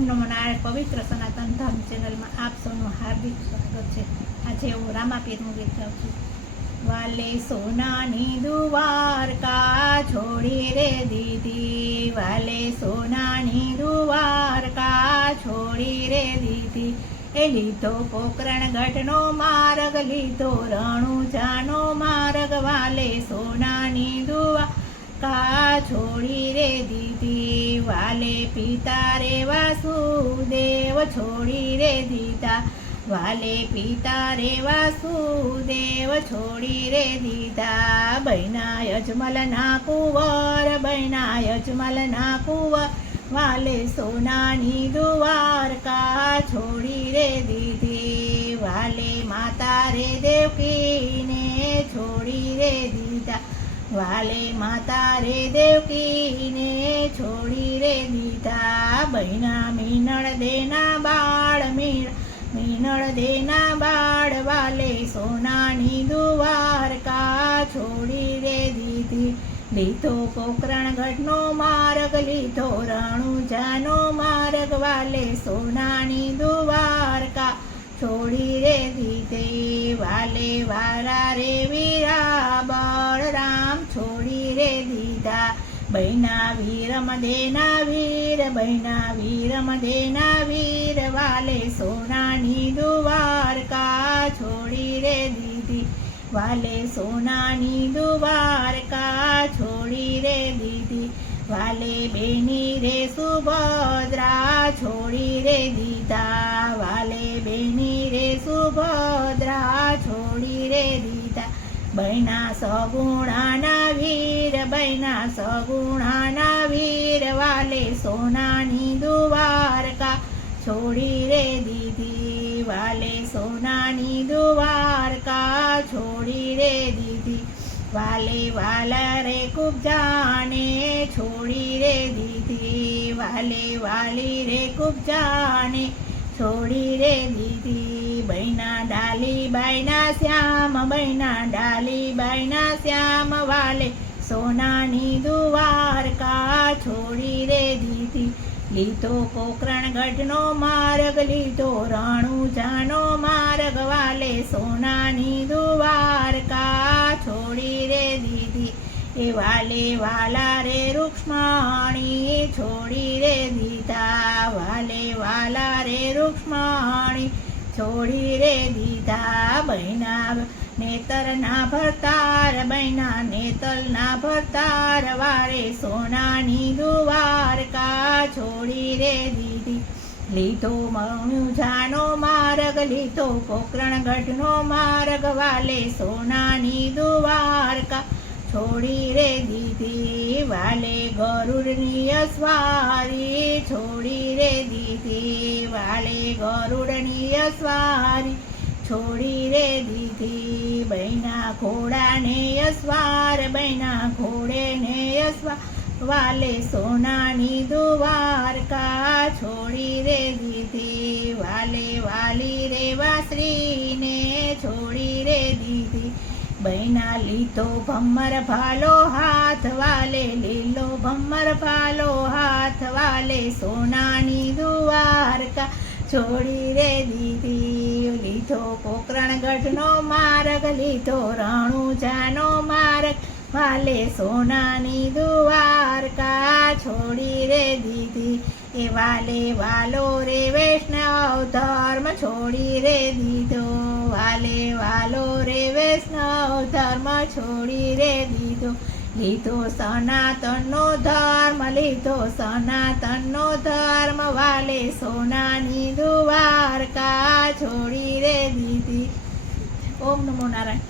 ઓમ નમો નારાયણ પવિત્ર સનાતન ધર્મ ચેનલમાં આપ સૌનું હાર્દિક સ્વાગત છે। આજે હું રામાપીરનું ગીત ગાઉં છું। વાલે સોનાની દ્વારકા છોડી રે દીધી, વાલે સોનાની દ્વારકા છોડી રે દીધી। એ લીધો પોકરણગઢનો માર્ગ, લીધો રણુજાનો માર્ગ, વાલે સોનાની દ્વારકા છોડી રે દીધી। વાલે પિતા રે વાસુદેવ છોડી રે દીધા, વાલે પિતા રે વાસુદેવ છોડી રે દીધા। બૈના યજમલના કુંવર, બૈના યજમલના કુંવર, વાલે સોનાની દ્વારકા છોડી રે દીધી। વાલે માતા રે દેવકીને છોડી રે દીધા, વાલે માતા રે દેવકીને છોડી રે દીધા। બૈના મીનળ દેના બાળ, મીનળ દેના બાળ, વાલે સોનાની દ્વારકા છોડી રે દીધી। લીધો પોકરણગઢનો માર્ગ, લીધો રણુજાનો માર્ગ, વાલે સોનાની દ્વારકા છોડી રે દીધી। વાલે વાલા રે વીરા બળરામ છોડી રે દીધા। બૈના વીરમ દેના વીર, બૈના વીરમ દેના વીર, વાલે સોનાની દ્વારકા છોડી રે દીધી। વાલે સોનાની દ્વારકા છોડી રે દીધી। વાલે બેની રે સુભદ્રા છોડી રે દીધા, વાલે બેની રે સુભદ્રા છોડી રે દીધા। બૈના સગુણાના વીર, બૈના સગુણાના વીર, વાલે સોનાની દ્વારકા છોડી રે દીધી। વાલે સોનાની દ્વારકા છોડી રે દીધી। વાલે વાલા રે કુબજાને છોડી રે દીધી, વાલે વાલી રે કુબજાને છોડી રે દીધી। બૈના ડાલી બાઈના શ્યામ, બૈના ડાલી બાઈના શ્યામ, વાલે સોનાની દ્વારકા છોડી રે દીધી। લીધો પોકરણગઢનો માર્ગ, લીધો રણુજાનો માર્ગ, વાલે સોનાની દ્વારકા છોડી રે દીધી। એ વાલે વાલા રે રૂક્ષ્મણી છોડી રે દીધા, વાલે વાલા રે રૂક્ષ્મણી છોડી રે દીધા। બૈના નેતરના ભરતાર, બૈના નેતલના ભરતાર, વાલે સોનાની દ્વારકા છોડી રે દીધી। લીધો રણુજાનો માર્ગ, લીધો પોકરણગઢનો માર્ગ, વાલે સોનાની દ્વારકા છોડી રે દીધી। વાલે ગરુડની અસવારી છોડી રે દીધી, વાલે ગરુડની અસવારી છોડી રે દીધી। બૈના ઘોડાને અસવાર, બૈના ઘોડેને અસવાર, વાલે સોનાની દ્વારકા છોડી રે દીધી। વાલે વાલી રે વાસરીને છોડી રે દીધી। બૈના લીધો ભમ્મર ભાલો હાથ, વાલે લીલો ભમ્મર ભાલો હાથ, વાલે સોનાની દ્વારકા છોડી રે દીધી। લીધો પોકરણગઢનો માર્ગ, લીધો રણુજાનો માર્ગ, વાલે સોનાની દ્વારકા છોડી રે દીધી। એ વાલે વાલો રે વૈષ્ણવ ધર્મ છોડી રે દીધો, વાલે વાલો રે વૈષ્ણવ ધર્મ છોડી રે દીધો। લીધો સનાતનનો ધર્મ, લીધો સનાતનનો ધર્મ, વાલે સોનાની દ્વારકા છોડી રે દીધી। ઓમ નમો નારાયણ।